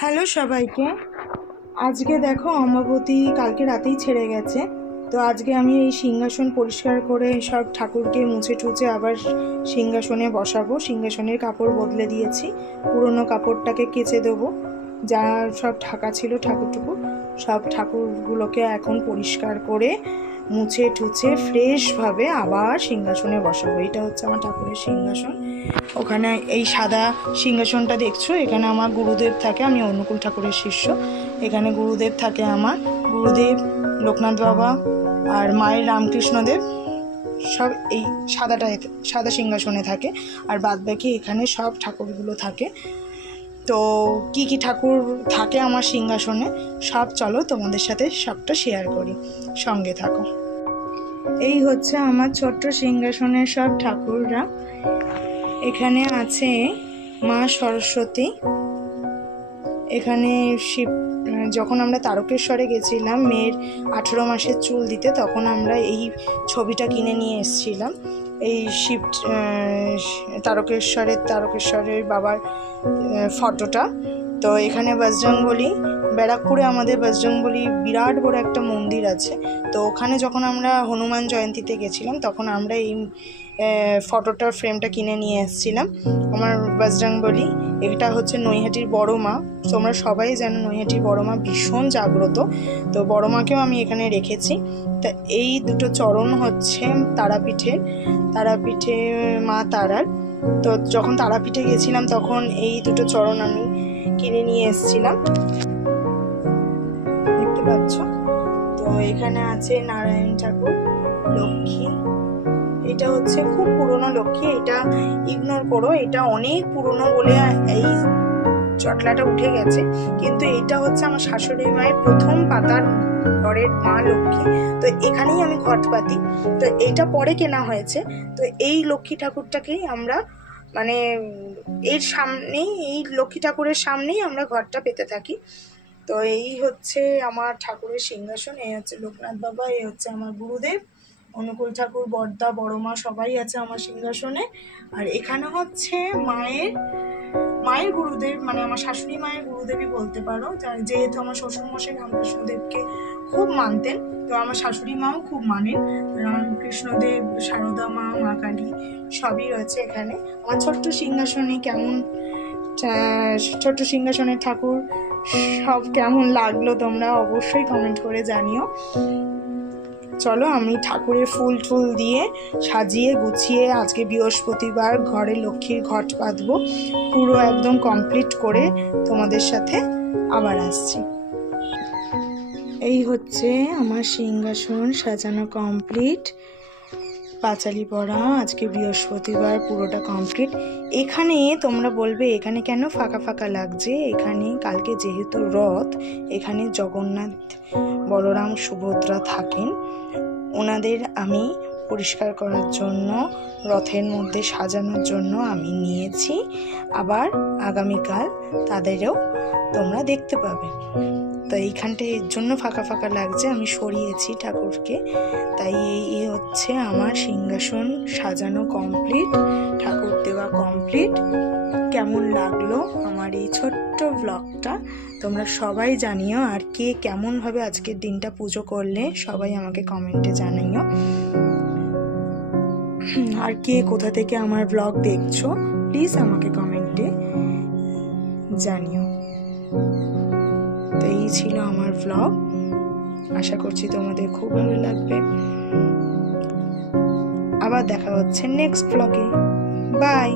Hello সবাইকে। আজকে দেখো অমাবতী কালকে রাতেই ছেড়ে গেছে। তো আজকে আমি এই সিংহাসন পরিষ্কার করে সব ঠাকুরকে মুছে টুছে আবার সিংহাসনে বসাবো। সিংহাসনের কাপড় বদলে দিয়েছি, পুরনো কাপড়টাকে কেচে দেবো। যা সব ঢাকা ছিল ঠাকুরটুকু, সব ঠাকুরগুলোকে এখন পরিষ্কার করে মুছে টুছে ফ্রেশভাবে আবার সিংহাসনে বসাবো। এটা হচ্ছে আমার ঠাকুরের সিংহাসন। ওখানে এই সাদা সিংহাসনটা দেখছো, এখানে আমার গুরুদেব থাকে। আমি অনুকূল ঠাকুরের শিষ্য। এখানে গুরুদেব থাকে আমার, গুরুদেব, লোকনাথ বাবা আর মায়ের রামকৃষ্ণদেব সব এই সাদা সিংহাসনে থাকে। আর বাদবাকি এখানে সব ঠাকুরগুলো থাকে। তো কি কি ঠাকুর থাকে আমার সিংহাসনে সব চলো তোমাদের সাথে সবটা শেয়ার করি, সঙ্গে থাকো। এই হচ্ছে আমার ছোট্ট সিংহাসনের সব ঠাকুররা। এখানে আছে মা সরস্বতী। এখানে শিব, যখন আমরা তারকেশ্বরে গেছিলাম মেয়ের 18 মাসের চুল দিতে, তখন আমরা এই ছবিটা কিনে নিয়ে এসেছিলাম। এই শিব তারকেশ্বরের বাবার ফটোটা। তো এখানে বজরংবলী, ব্যারাকপুরে আমাদের বজরংবলী বিরাট বড় একটা মন্দির আছে। তো ওখানে যখন আমরা হনুমান জয়ন্তীতে গেছিলাম তখন আমরা এই ফটোটার ফ্রেমটা কিনে নিয়ে এসেছিলাম। আমার বজরংবলী, এটা হচ্ছে নৈহাটির বড় মা। তোমরা সবাই জানো নৈহাটির বড় মা ভীষণ জাগ্রত। তো বড় মাকেও আমি এখানে রেখেছি। তা এই দুটো চরণ হচ্ছে তারাপীঠে মা তারার। তো যখন তারাপীঠে গেছিলাম তখন এই দুটো চরণ আমি কিনে নিয়ে এসেছিলাম, দেখতে পাচ্ছ। তো এখানে আছে নারায়ণ ঠাকুর, লক্ষ্মী। এটা হচ্ছে খুব পুরনো লক্ষ্মী, এটা ইগনোর করো, এটা অনেক পুরনো বলে এই চটলাটা উঠে গেছে। কিন্তু এটা হচ্ছে আমার শাশুড়ি মায়ের প্রথম পাতার ঘরের মা লক্ষ্মী। তো এখানেই আমি ঘট পাতি। তো এটা পরে কেনা হয়েছে। তো এই লক্ষ্মী ঠাকুরটাকেই আমরা মানে এর সামনেই, এই লক্ষ্মী ঠাকুরের সামনেই আমরা ঘরটা পেতে থাকি। তো এই হচ্ছে আমার ঠাকুরের সিংহাসন। এই হচ্ছে লোকনাথ বাবা, এই হচ্ছে আমার গুরুদেব, অনুকূল ঠাকুর, বড়দা, বড় মা সবাই আছে আমার সিংহাসনে। আর এখানে হচ্ছে মায়ের গুরুদেব, মানে আমার শাশুড়ি মায়ের গুরুদেবই বলতে পারো। যেহেতু আমার শ্বশুরমশাই রামকৃষ্ণদেবকে খুব মানতেন, তো আমার শাশুড়ি মাও খুব মানেন রামকৃষ্ণদেব, সারদা মা, মা কালী সবই রয়েছে এখানে। আমার ছোট্ট সিংহাসনে ছোট্ট সিংহাসনের ঠাকুর সব কেমন লাগলো তোমরা অবশ্যই কমেন্ট করে জানিও। চলো আমি ঠাকুরের ফুল দিয়ে সাজিয়ে গুছিয়ে আজকে বৃহস্পতিবার ঘরে লক্ষ্মীর ঘট পাতবো। পুরো একদম কমপ্লিট করে তোমাদের সাথে আবার আসছি। এই হচ্ছে আমার সিংহাসন সাজানো কমপ্লিট, পাঁচালি পড়া, আজকে বৃহস্পতিবার পুরোটা কমপ্লিট। এখানে তোমরা বলবে এখানে কেন ফাঁকা ফাঁকা লাগছে। এখানে কালকে যেহেতু রথ, এখানে জগন্নাথ, বলরাম, সুভদ্রা থাকেন। ওনাদের আমি পরিষ্কার করার জন্য, রথের মধ্যে সাজানোর জন্য আমি নিয়েছি। আবার আগামীকাল তাদেরও তোমরা দেখতে পাবে। তো এইখানটা এর জন্য ফাঁকা ফাঁকা লাগছে, আমি সরিয়েছি ঠাকুরকে। তাই এই হচ্ছে আমার সিংহাসন সাজানো কমপ্লিট, ঠাকুর দেওয়া কমপ্লিট। কেমন লাগলো আমার এই ছোট্ট ব্লগটা তোমরা সবাই জানিও। আর কে কেমনভাবে আজকের দিনটা পুজো করলে সবাই আমাকে কমেন্টে জানিও। আর কে কোথা থেকে আমার ব্লগ দেখছো প্লিজ আমাকে কমেন্টে জানিও। তো এই ছিল আমার ব্লগ, আশা করছি তোমাদের খুব ভালো লাগবে। আবার দেখা হচ্ছে নেক্সট ব্লগে। বাই।